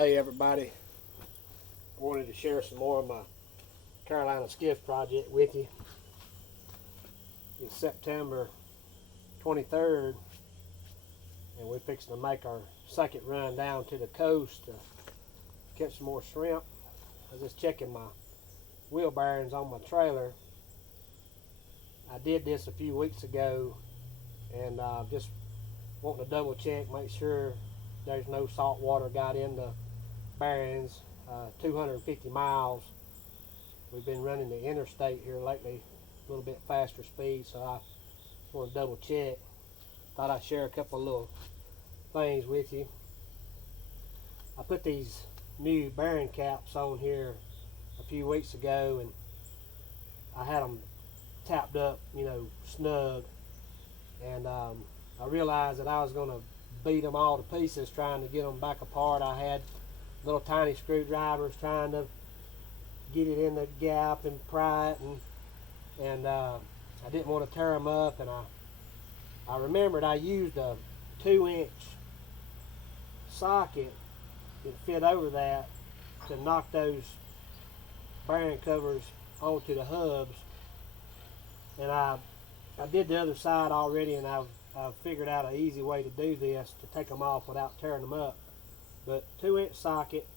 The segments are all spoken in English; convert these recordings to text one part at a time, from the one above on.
Hey everybody, I wanted to share some more of my Carolina Skiff project with you. It's September 23rd and we're fixing to make our second run down to the coast to catch some more shrimp. I was just checking my wheel bearings on my trailer. I did this a few weeks ago and just wanting to double check, make sure there's no salt water got in the bearings. 250 miles. We've been running the interstate here lately, a little bit faster speed, so I want to double check. Thought I'd share a couple of little things with you. I put these new bearing caps on here a few weeks ago, and I had them tapped up, snug, and I realized that I was going to beat them all to pieces trying to get them back apart. I had little tiny screwdrivers trying to get it in the gap and pry it, and I didn't want to tear them up, and I remembered I used a 2-inch socket that fit over that to knock those bearing covers onto the hubs, and I did the other side already, and I've figured out an easy way to do this to take them off without tearing them up. But 2-inch socket,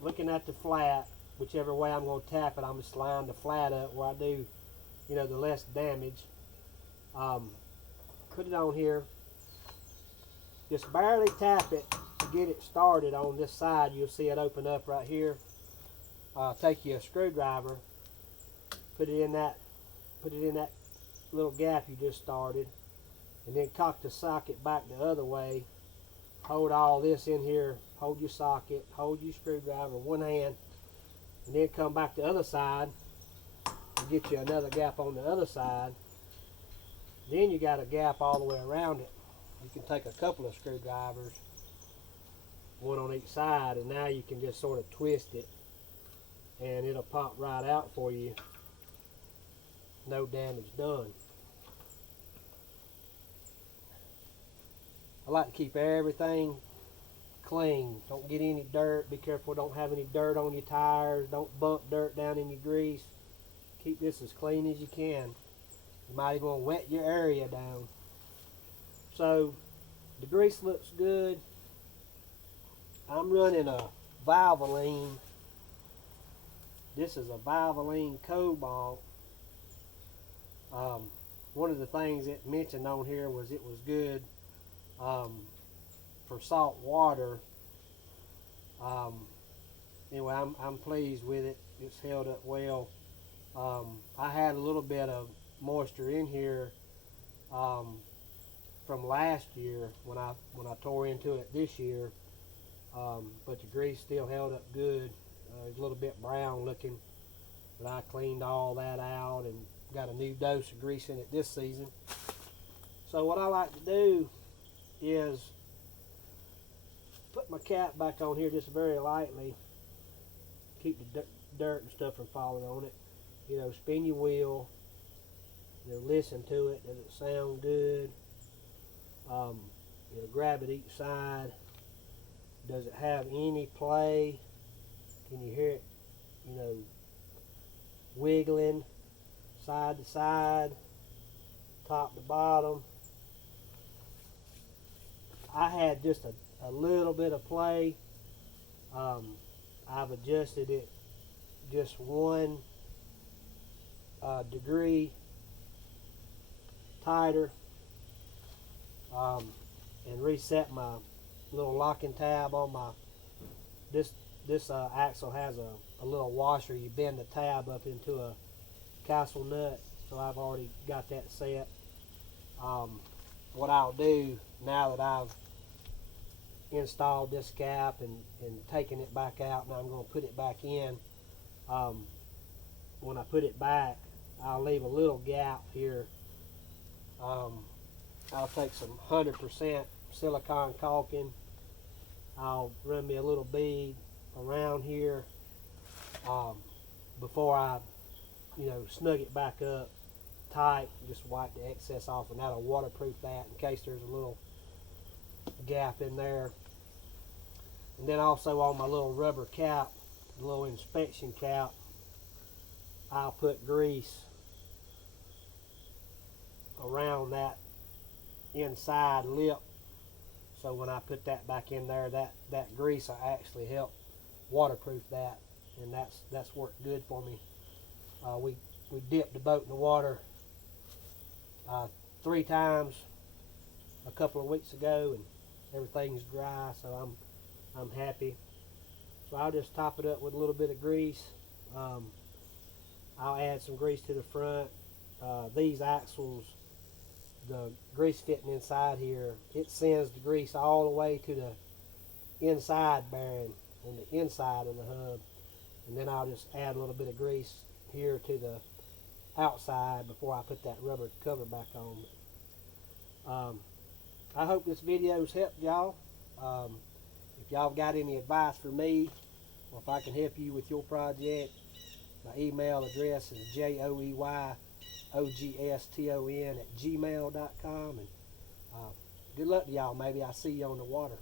looking at the flat, whichever way I'm going to tap it, I'm just line the flat up where I do, the less damage. Put it on here. Just barely tap it to get it started on this side. You'll see it open up right here. Take you a screwdriver, put it in that little gap you just started, and then cock the socket back the other way. Hold all this in here, hold your socket, hold your screwdriver one hand, and then come back the other side and get you another gap on the other side. Then you got a gap all the way around it. You can take a couple of screwdrivers, one on each side, and now you can just sort of twist it and it'll pop right out for you. No damage done. I like to keep everything clean. Don't get any dirt. Be careful don't have any dirt on your tires. Don't bump dirt down in your grease. Keep this as clean as you can. You might even want to wet your area down. So the grease looks good. I'm running a Valvoline. This is a Valvoline Cobalt. One of the things it mentioned on here was it was good for salt water. Anyway, I'm pleased with it. It's held up well. I had a little bit of moisture in here from last year when I tore into it this year, but the grease still held up good. It's a little bit brown looking, but I cleaned all that out and got a new dose of grease in it this season. So what I like to do is put my cap back on here just very lightly, keep the dirt and stuff from falling on it. Spin your wheel, listen to it. Does it sound good? Grab it each side. Does it have any play? Can you hear it wiggling side to side, top to bottom? I had just a little bit of play. I've adjusted it just 1 degree tighter, and reset my little locking tab on my this axle has a little washer. You bend the tab up into a castle nut, so I've already got that set. What I'll do now that I've installed this cap and taken it back out, now I'm going to put it back in. When I put it back, I'll leave a little gap here. I'll take some 100% silicone caulking. I'll run me a little bead around here before I snug it back up tight. Just wipe the excess off, and that'll waterproof that in case there's a little gap in there. And then also on my little rubber cap, the little inspection cap, I'll put grease around that inside lip, so when I put that back in there, that grease will actually help waterproof that, and that's worked good for me. We dipped the boat in the water 3 times a couple of weeks ago, and everything's dry, so I'm happy. So I'll just top it up with a little bit of grease. I'll add some grease to the front. These axles, the grease fitting inside here, it sends the grease all the way to the inside bearing on the inside of the hub, and then I'll just add a little bit of grease here to the outside before I put that rubber cover back on. I hope this video's helped y'all. If y'all got any advice for me, or if I can help you with your project, my email address is joeyOgston@gmail.com. And good luck to y'all. Maybe I'll see you on the water.